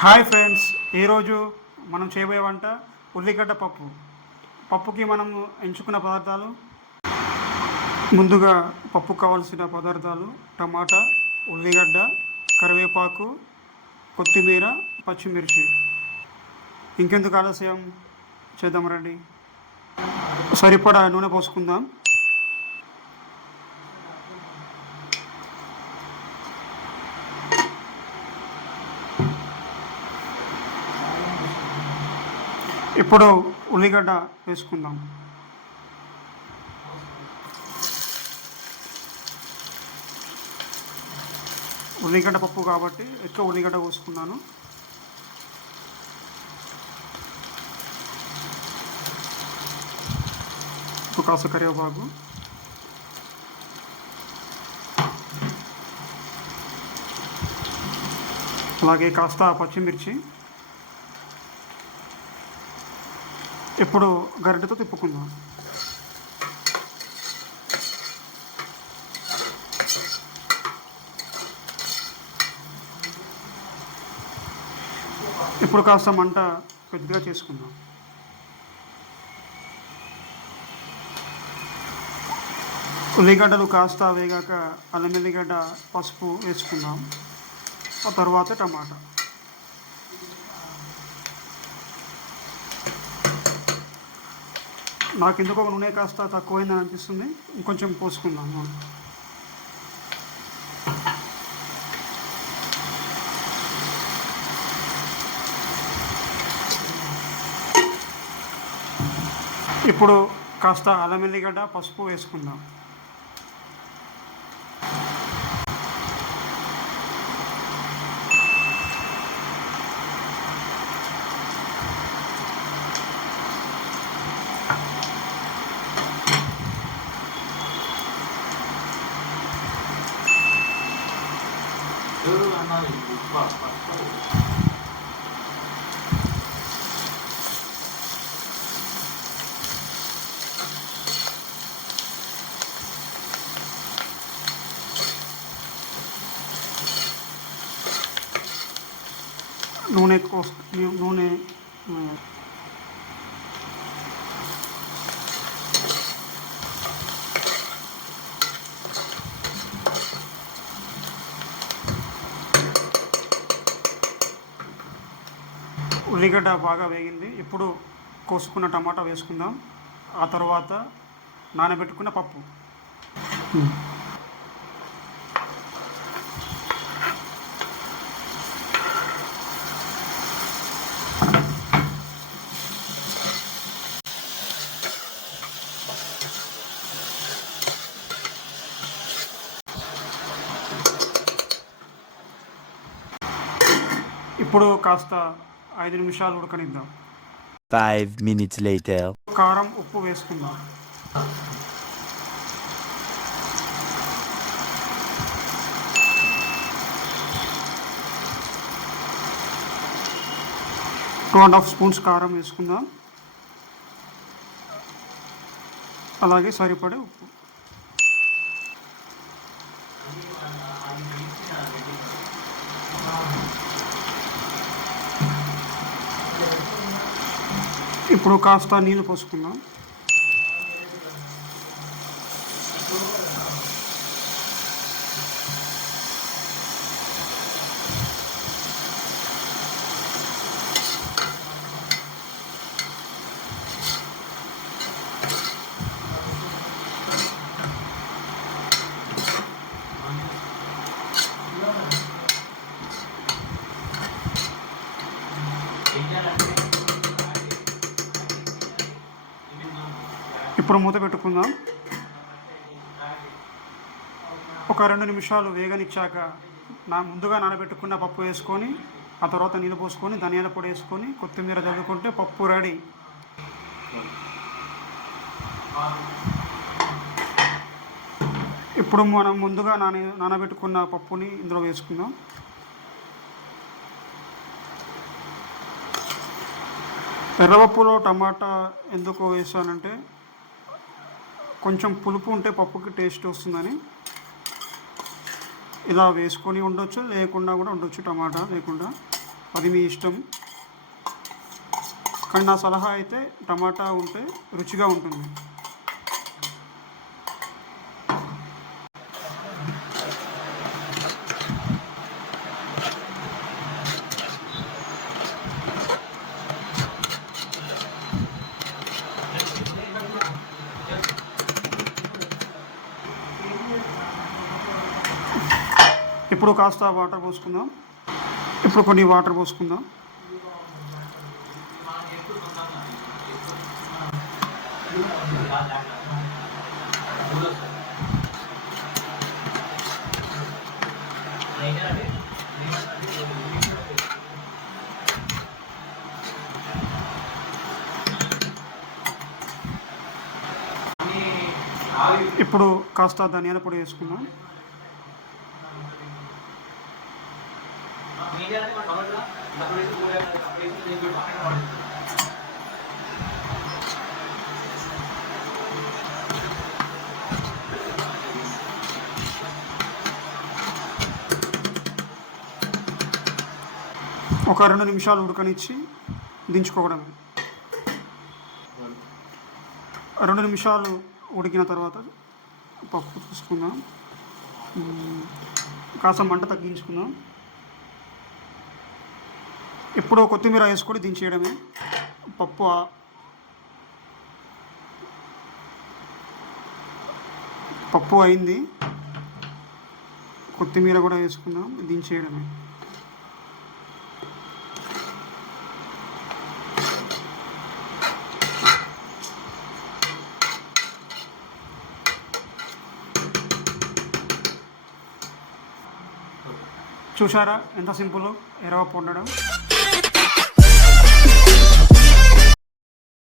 Hi friends ఈరోజు మనం చేయబోయే వంట ఉల్లిగడ్డ పప్పు. పప్పుకి మనం ఎంచుకున్న పదార్థాలు ముందుగా పప్పు కావాల్సిన పదార్థాలు టమాటా ఉల్లిగడ్డ కరివేపాకు కొత్తిమీర పచ్చిమిర్చి. ఇంకెందుకు ఆలస్యం? చేద్దాం రండి. సరిపడా నూనె పోసుకుందాం. ఇప్పుడు ఉల్లిగడ్డ వేసుకుందాం. ఉల్లిగడ్డ పప్పు కాబట్టి ఎక్కువ ఉల్లిగడ్డ పోసుకున్నాను. కాసు కాస్త కరివేపాకు. అలాగే కాస్త పచ్చిమిర్చి. ఇప్పుడు గరిటెతో తిప్పుకుందాం. ఇప్పుడు కాస్త మంట పెద్దగా చేసుకుందాం. ఉల్లిగడ్డలు కాస్త వేగాక అల్లం ఎల్లిగడ్డ పసుపు వేసుకుందాం. ఆ తర్వాత టమాటా. నాకు ఎందుకో నూనె కాస్త తక్కువైందని అనిపిస్తుంది. ఇంకొంచెం పోసుకుందాం. నూనె ఇప్పుడు కాస్త అల్లం ఎల్లిగడ్డ పసుపు వేసుకుందాం. చూడు అన్నది ఉప్పు పసుపు నూనె కోస్ ఉల్లిగడ్డ బాగా వేగింది. ఇప్పుడు కోసుకున్న టమాటా వేసుకుందాం. ఆ తర్వాత నానబెట్టుకున్న పప్పు. ఇప్పుడు కాస్త ఐదు నిమిషాలు ఉడకనిద్దాం. Five minutes later. కారం ఉప్పు వేసుకుందాం. టూ అండ్ హాఫ్ స్పూన్స్ కారం వేసుకుందాం. అలాగే సరిపడే ఉప్పు. ఇప్పుడు కాస్త నీళ్ళు పోసుకుందాం. ఇప్పుడు మూత పెట్టుకుందాం. ఒక రెండు నిమిషాలు వేగనిచ్చాక నా ముందుగా నానబెట్టుకున్న పప్పు వేసుకొని ఆ తర్వాత నీళ్ళు పోసుకొని ధనియాల పొడి వేసుకొని కొత్తిమీర చల్లుకుంటే పప్పు రెడీ. ఇప్పుడు మనం ముందుగా నాన నానబెట్టుకున్న పప్పుని ఇందులో వేసుకుందాం. ఎర్రపప్పులో టమాటా ఎందుకు వేసానంటే కొంచెం పులుపు ఉంటే పప్పుకి టేస్ట్ వస్తుందని. ఇలా వేసుకొని ఉండొచ్చు లేకుండా కూడా ఉండొచ్చు టమాటా లేకుండా. అది మీ ఇష్టం. కానీ నా సలహా అయితే టమాటా ఉంటే రుచిగా ఉంటుంది. ఇప్పుడు కాస్త వాటర్ పోసుకుందాం. ఇప్పుడు కొన్ని వాటర్ పోసుకుందాం. ఇప్పుడు కాస్త ధనియాల పొడి వేసుకుందాం. ఒక రెండు నిమిషాలు ఉడకనిచ్చి దించుకోవడం రెండు నిమిషాలు ఉడికిన తర్వాత పప్పు చూసుకుందాం కాస్త మంట తగ్గించుకుందాం. ఇప్పుడు కొత్తిమీర వేసుకొని దించేయడమే. పప్పు పప్పు అయింది. కొత్తిమీర కూడా వేసుకుందాం దించేయడమే. చూసారా ఎంత సింపుల్? ఎరవ పొండడం